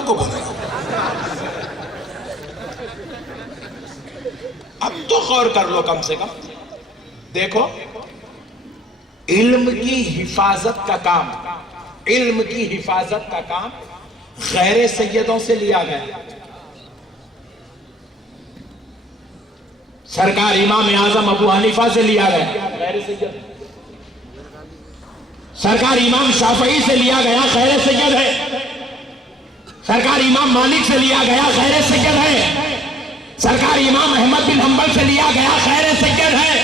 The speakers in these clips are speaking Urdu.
والوں کو بول رہا ہوں۔ اب تو غور کر لو کم سے کم، دیکھو علم کی حفاظت کا کام، علم کی حفاظت کا کام غیر سیدوں سے لیا گیا۔ سرکار امام اعظم ابو حنیفہ سے لیا گیا، غیر سید۔ سرکار امام شافعی سے لیا گیا، غیر سید ہے۔ سرکار امام مالک سے لیا گیا، غیر سید ہے۔ سرکار امام احمد بن حنبل سے لیا گیا، غیر سید ہے۔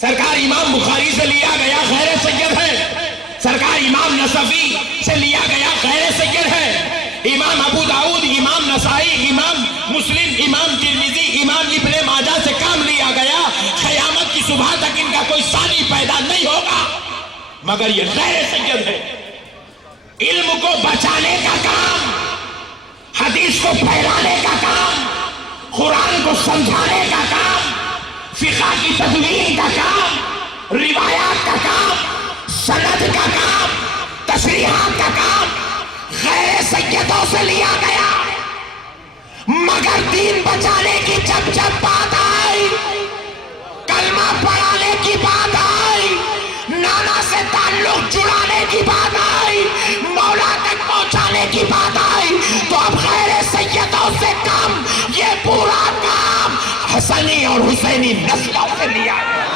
سرکار امام بخاری سے لیا گیا، غیر سید ہے۔ سرکار امام نصفی سے لیا گیا، غیر سید ہے۔ امام ابو داؤد، امام نسائی، امام مسلم، امام ترمذی، امام ابن ماجہ سے کام لیا گیا۔ قیامت کی صبح تک ان کا کوئی ثانی پیدا نہیں ہوگا، مگر یہ غیر سید ہے۔ علم کو بچانے کا کام، حدیث کو پھیلانے کا کام، قرآن کو سمجھانے کا کام، فقہ کی تدوین کا کام، روایات کا کام، سند کا کام، تشریحات کا کام غیر سیدوں سے لیا گیا۔ مگر دین بچانے کی جب جب بات آئی، کلمہ پڑھانے کی بات آئی، نانا سے تعلق جڑانے کی بات آئی، مولا تک پہنچانے کی بات آئی، تو اب غیر سیدوں سے کام، یہ پورا کام حسنی اور حسینی نسلوں سے لیا گیا۔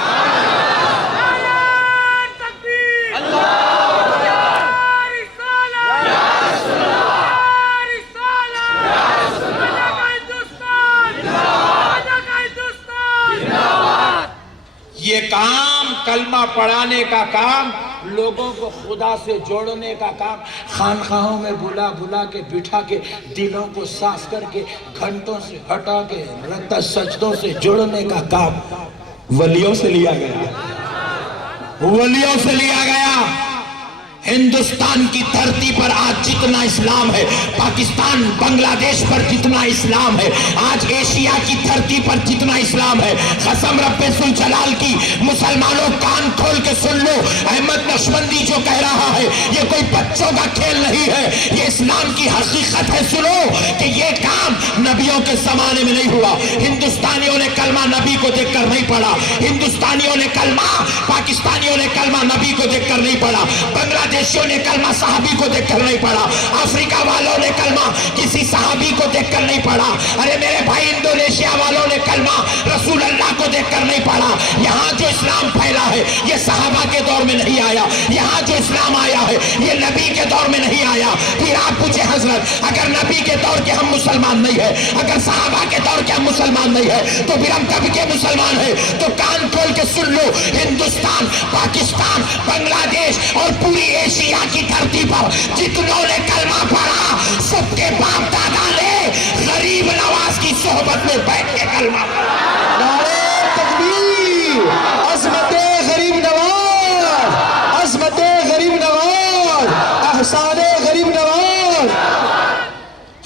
یہ کام، کلمہ پڑھانے کا کام، لوگوں کو خدا سے جوڑنے کا کام، خانقاہوں میں بلا بلا کے بٹھا کے دلوں کو صاف کر کے گھنٹوں سے ہٹا کے رکعت سجدوں سے جوڑنے کا کام ولیوں سے لیا گیا، ولیوں سے لیا گیا۔ ہندوستان کی دھرتی پر آج جتنا اسلام ہے، پاکستان بنگلہ دیش پر جتنا اسلام ہے، آج ایشیا کی دھرتی پر جتنا اسلام ہے، قسم رب ذوالجلال کی، مسلمانوں کان کھول کے سن لو، احمد نقشبندی جو کہہ رہا ہے یہ کوئی بچوں کا کھیل نہیں ہے، یہ اسلام کی حقیقت ہے۔ سنو کہ یہ کام نبیوں کے زمانے میں نہیں ہوا، ہندوستانیوں نے کلمہ نبی کو دیکھ کر نہیں پڑھا، ہندوستانیوں نے کلمہ، پاکستانیوں نے کلمہ نبی کو دیکھ کر نہیں پڑھا، بنگلہ دیشیوں نے کلمہ صحابی کو دیکھ کر نہیں پڑھا، افریقہ والوں نے کلمہ کسی صحابی کو دیکھ کر نہیں پڑھا، ارے میرے بھائی انڈونیشیا والوں نے کلمہ رسول اللہ کو دیکھ کر نہیں پڑھا۔ یہاں جو اسلام پھیلا ہے یہ صحابہ کے دور میں نہیں آیا، یہاں جو اسلام آیا ہے یہ نبی کے دور میں نہیں آیا۔ پھر آپ پوچھے حضرت اگر نبی کے دور کے ہم مسلمان نہیں ہیں، اگر صحابہ کے دور کے ہم مسلمان نہیں ہیں، تو پھر ہم کب کے مسلمان ہیں؟ تو کان کھول کے سن لو، ہندوستان، پاکستان، بنگلہ دیش اور پوری ایشیا کی دھرتی پر جتنوں نے کلمہ پڑھا، سب کے باپ دادا نے غریب نواز کی صحبت میں بیٹھ کے کلمہ پڑھا۔ نعرہ تکبیر، عظمت غریب نواز، عظمت غریب نواز، احسان غریب نواز۔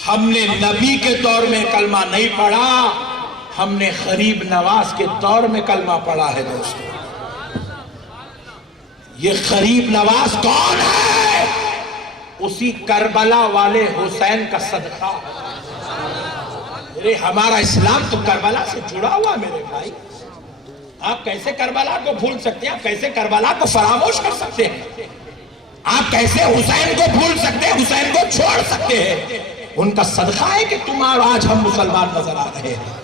ہم نے نبی کے دور میں کلمہ نہیں پڑھا، ہم نے غریب نواز کے دور میں کلمہ پڑھا ہے دوستو۔ یہ غریب نواز کون ہے؟ اسی کربلا والے حسین کا صدقہ۔ ارے ہمارا اسلام تو کربلا سے جڑا ہوا میرے بھائی، آپ کیسے کربلا کو بھول سکتے ہیں؟ آپ کیسے کربلا کو فراموش کر سکتے ہیں؟ آپ کیسے حسین کو بھول سکتے ہیں، حسین کو چھوڑ سکتے ہیں؟ ان کا صدقہ ہے کہ تم اور آج ہم مسلمان نظر آ رہے ہیں۔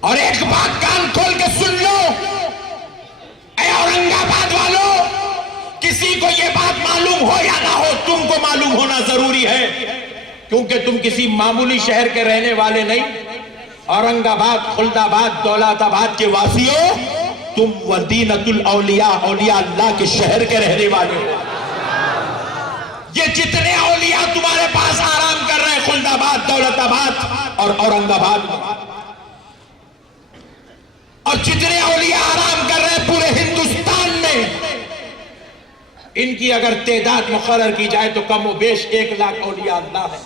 اور ایک بات کان کھول کے سن لو، اے اورنگ آباد والوں، کسی کو یہ بات معلوم ہو یا نہ ہو، تم کو معلوم ہونا ضروری ہے، کیونکہ تم کسی معمولی شہر کے رہنے والے نہیں، اورنگ آباد، خلد آباد، دولت آباد کے واسیوں، تم مدینۃ الاولیاء، اولیاء اللہ کے شہر کے رہنے والے ہو۔ یہ جتنے اولیاء تمہارے پاس آرام کر رہے ہیں خلد آباد، دولت آباد اور اورنگ آباد میں، اور جتنے اولیاء آرام کر رہے ہیں پورے ہندوستان میں، ان کی اگر تعداد مقرر کی جائے تو کم و بیش 1,00,000 اولیاء اللہ ہے۔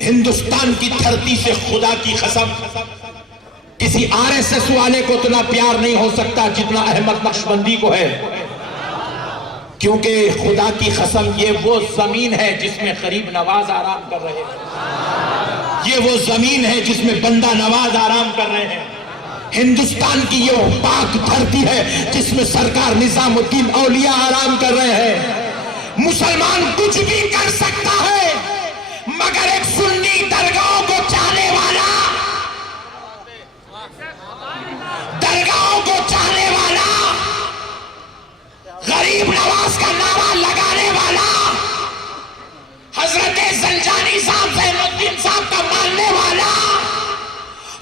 ہندوستان کی دھرتی سے خدا کی قسم کسی RSS والے کو اتنا پیار نہیں ہو سکتا جتنا احمد نقشبندی کو ہے۔ کیونکہ خدا کی قسم یہ وہ زمین ہے جس میں غریب نواز آرام کر رہے ہیں، یہ وہ زمین ہے جس میں بندہ نواز آرام کر رہے ہیں، ہندوستان کی یہ وہ پاک دھرتی ہے جس میں سرکار نظام الدین اولیاء آرام کر رہے ہیں۔ مسلمان کچھ بھی کر سکتا ہے مگر ایک سنی درگاہوں کو چاہنے والا، درگاہوں کو چاہنے والا، غریب نواز کا نعرہ لگانے والا، حضرت زنجانی صاحب زین الدین صاحب کا ماننے والا،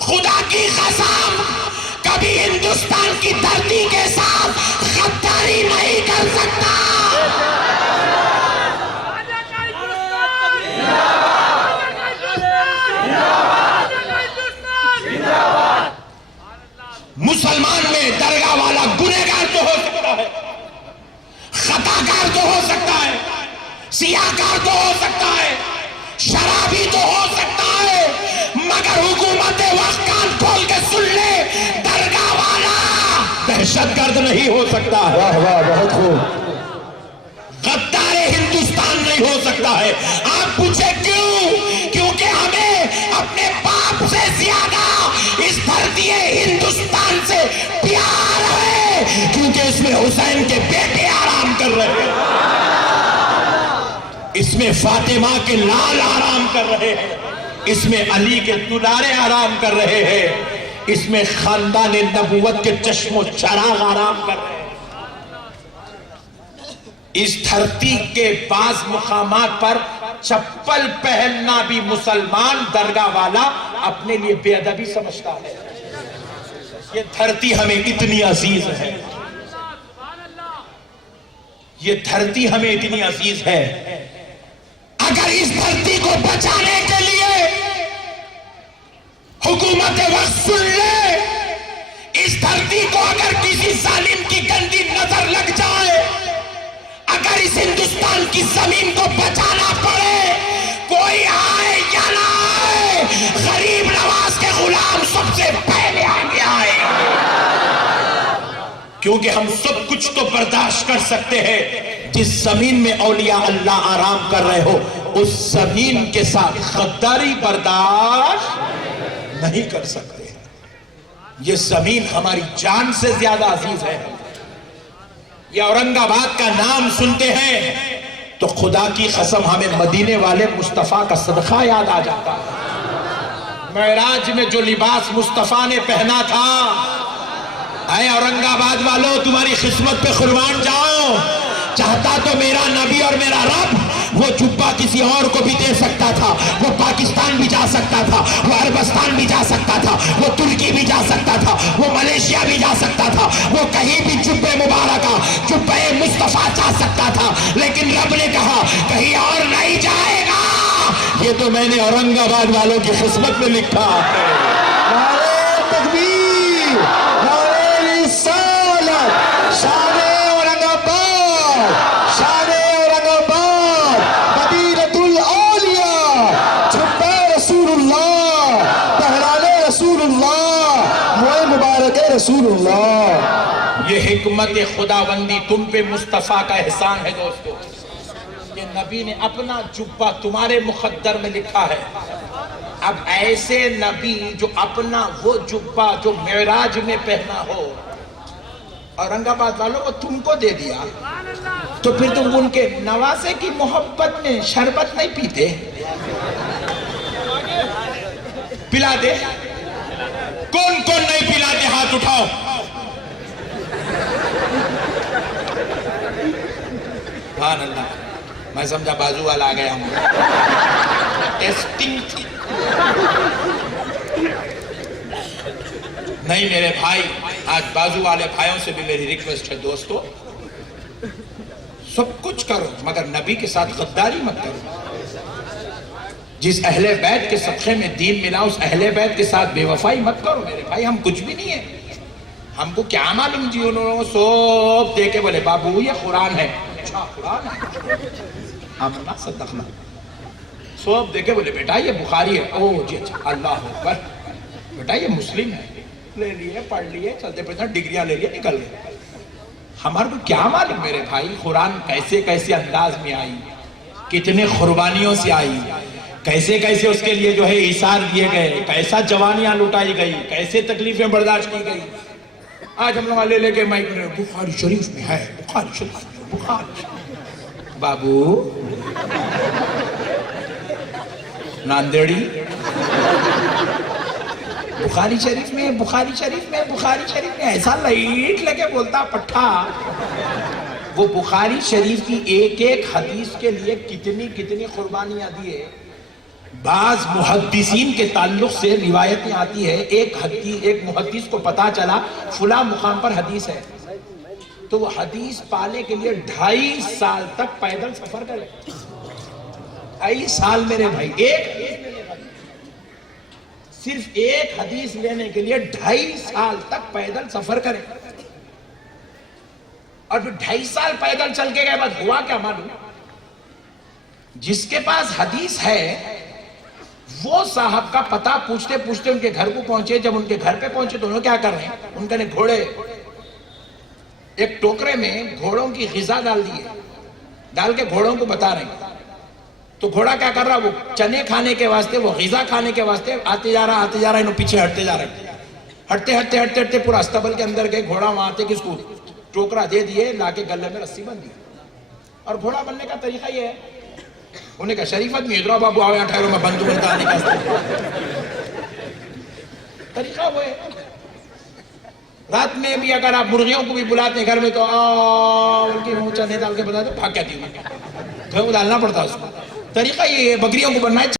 خدا کی قسم کبھی ہندوستان کی دھرتی کے ساتھ غداری نہیں کر سکتا۔ مسلمان میں درگاہ والا گنہگار تو ہو سکتا ہے، خطاکار تو ہو سکتا ہے، سیاہکار تو ہو سکتا ہے، شرابی تو ہو سکتا ہے، مگر حکومت وقت کان کھول کے سن لے، درگاہ والا دہشت گرد نہیں ہو سکتا ہے، واہ واہ بہت خوب، غدار ہندوستان نہیں ہو سکتا ہے۔ آپ پوچھیں کیوں؟ کیونکہ ہمیں اپنے باپ سے زیادہ اس دھرتی ہندوستان سے پیار ہے، کیونکہ اس میں حسین کے بیٹے آرام کر رہے ہیں، اس میں فاطمہ کے لال آرام کر رہے ہیں، اس میں علی کے دلارے آرام کر رہے ہیں، اس میں خاندان نبوت کے چشم و چراغ آرام کر رہے ہیں۔ اس دھرتی کے بعض مقامات پر چپل پہننا بھی مسلمان درگاہ والا اپنے لیے بے ادبی سمجھتا ہے۔ یہ دھرتی ہمیں اتنی عزیز ہے، یہ دھرتی ہمیں اتنی عزیز ہے، اگر اس دھرتی کو بچانے کے لیے حکومت وقت سن لے، اس دھرتی کو اگر کسی ظالم کی گندی نظر لگ جائے، اگر اس ہندوستان کی زمین کو بچانا پڑے، کوئی آئے یا نہ آئے، غریب نواز کے غلام سب سے پہلے آگے آئے، کیونکہ ہم سب کچھ تو برداشت کر سکتے ہیں، جس زمین میں اولیاء اللہ آرام کر رہے ہو اس زمین کے ساتھ غداری برداشت نہیں کر سکتے۔ یہ زمین ہماری جان سے زیادہ عزیز ہے۔ یہ اورنگ آباد کا نام سنتے ہیں تو خدا کی قسم ہمیں مدینے والے مصطفیٰ کا صدقہ یاد آ جاتا ہے۔ معراج میں جو لباس مصطفیٰ نے پہنا تھا، اے اورنگ آباد والوں تمہاری قسمت پہ قربان جاؤ، چاہتا تو میرا نبی اور میرا رب وہ جبہ کسی اور کو بھی دے سکتا تھا، وہ پاکستان بھی جا سکتا تھا، وہ عربستان بھی جا سکتا تھا، وہ ترکی بھی جا سکتا تھا، وہ ملیشیا بھی جا سکتا تھا، وہ کہیں بھی جبہ مبارکہ جبہ مصطفیٰ جا سکتا تھا، لیکن رب نے کہا کہیں اور نہیں جائے گا، یہ تو میں نے اورنگ آباد والوں کی قسمت میں لکھا ہے۔ نعرہ تکبیر، نعرہ رسالت، شان اورنگ آباد، شان اورنگ آباد، مدینۃ الاولیاء، جبہ رسول اللہ، پہرانے رسول اللہ، موئے مبارک رسول اللہ۔ یہ حکمت خداوندی تم پہ مصطفیٰ کا احسان ہے دوستو، کہ نبی نے اپنا جبہ تمہارے مقدر میں لکھا ہے۔ اب ایسے نبی جو اپنا وہ جبہ جو معراج میں پہنا ہو، اورنگ آباد والوں کو تم کو دے دیا، تو پھر تم ان کے نوازے کی محبت میں شربت نہیں پیتے؟ پلا دے، کون کون نہیں پلاتے ہاتھ اٹھاؤ۔ سبحان اللہ، میں سمجھا بازو والا آ گیا ہوں، ٹیسٹنگ تھی۔ نہیں میرے بھائی، آج بازو والے بھائیوں سے بھی میری ریکویسٹ ہے دوستو، سب کچھ کرو مگر نبی کے ساتھ غداری مت کرو۔ جس اہل بیت کے صدقے میں دین ملا اس اہل بیت کے ساتھ بے وفائی مت کرو میرے بھائی، ہم کچھ بھی نہیں ہیں، ہم کو کیا معلوم جی، انہوں نے سوپ دے کے بولے بابو یہ قرآن ہے، اچھا قرآن ہے، آمنا صدقنا، سوپ دے کے بولے بیٹا یہ بخاری ہے، اوہ جی اچھا اللہ اکبر، بیٹا یہ مسلم ہے، لے لیے پڑھ لیے چلتے پڑھتے ڈگریاں لے لیے نکل گئے۔ ہمارے کو کیا معلوم میرے بھائی قرآن کیسے کیسے انداز میں آئی، کتنے قربانیوں سے آئی، کیسے کیسے اس کے لیے جو ہے ایثار دیے گئے، کیسا جوانیاں لٹائی گئی، کیسے تکلیفیں برداشت کی گئی۔ آج ہم لوگ لے لے کے مائک میں بخاری شریف میں ہے، بخاری شریف میں، بخاری شریف۔ بابو ناندیڑی بخاری شریف میں، بخاری شریف میں، بخاری شریف میں، ایسا لائٹ لگے بولتا پٹھا۔ وہ بخاری شریف کی ایک ایک حدیث کے لیے کتنی کتنی قربانیاں دیے۔ بعض محدثین کے تعلق سے روایتیں آتی ہے، ایک محدث کو پتا چلا فلاں مقام پر حدیث ہے، تو وہ حدیث پانے کے لیے 2.5 سال تک پیدل سفر کرے۔ 2.5 سال میرے بھائی، صرف ایک حدیث لینے کے لیے 2.5 سال تک پیدل سفر کرے۔ اور پھر 2.5 سال پیدل چل کے گئے، بعد ہوا کیا معلوم؟ جس کے پاس حدیث ہے وہ صاحب کا پتہ پوچھتے پوچھتے ان کے گھر کو پہنچے۔ جب ان کے گھر پہ پہنچے تو انہوں کیا کر رہے ہیں، ان کے گھوڑے ایک ٹوکرے میں گھوڑوں کی غذا ڈال دیے، ڈال کے گھوڑوں کو بتا رہے ہیں۔ تو گھوڑا کیا کر رہا، وہ چنے کھانے کے واسطے، وہ غذا کھانے کے واسطے آتے جا رہا، انہوں پیچھے ہٹتے جا رہے، ہٹتے پورا استبل کے اندر گئے۔ گھوڑا وہاں آتے کس کو ٹوکرا دے دیے، لا کے گلے میں رسی بندھ دی۔ اور گھوڑا بننے کا طریقہ یہ ہے، انہیں کہا شریفت میں ادھر بابو آؤ یہاں ٹھہرو، میں بندو بنتا آنے کا طریقہ وہ ہے۔ رات میں بھی اگر آپ مرغیوں کو بھی بلاتے ہیں گھر میں تو ان کی منہ چنے ڈال کے بتا دو، بھاگ جاتی ہوں، گھر کو ڈالنا پڑتا ہے اس کو۔ طریقہ یہ ہے، بکریوں کو بننا ہے۔